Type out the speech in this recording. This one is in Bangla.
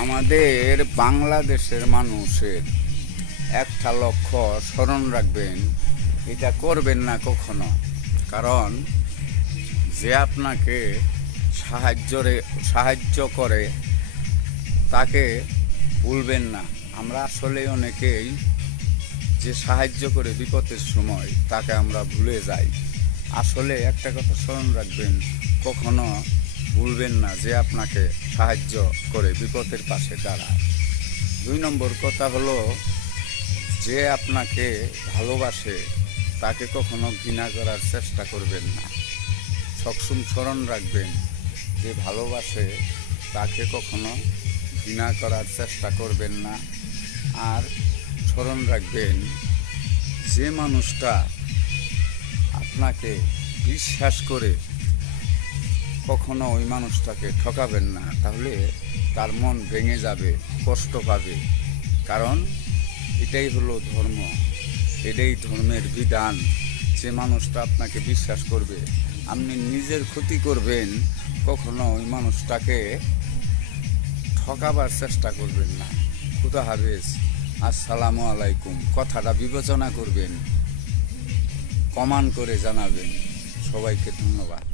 আমাদের বাংলাদেশের মানুষের একটা লক্ষ্য স্মরণ রাখবেন, এটা করবেন না কখনো। কারণ যে আপনাকে সাহায্য করে তাকে ভুলবেন না। আমরা আসলে অনেকেই যে সাহায্য করে বিপদের সময় তাকে আমরা ভুলে যাই। আসলে একটা কথা স্মরণ রাখবেন, কখনো ভুলবেন না যে আপনাকে সাহায্য করে বিপদের পাশে দাঁড়ায়। 2 নম্বর কথা হলো, যে আপনাকে ভালোবাসে তাকে কখনো ঘৃণা করার চেষ্টা করবেন না। সবসময় স্মরণ রাখবেন, যে ভালোবাসে তাকে কখনো ঘৃণা করার চেষ্টা করবেন না। আর স্মরণ রাখবেন, যে মানুষটা আপনাকে বিশ্বাস করে কখনো ওই মানুষটাকে ঠকাবেন না, তাহলে তার মন ভেঙে যাবে, কষ্ট পাবে। কারণ এটাই হলো ধর্ম, এটাই ধর্মের বিধান। যে মানুষটা আপনাকে বিশ্বাস করবে, আপনি নিজের ক্ষতি করবেন, কখনো ওই মানুষটাকে ঠকাবার চেষ্টা করবেন না। খুদা হাফেজ, আসসালামু আলাইকুম। কথাটা বিবেচনা করবেন, কমান করে জানাবেন। সবাইকে ধন্যবাদ।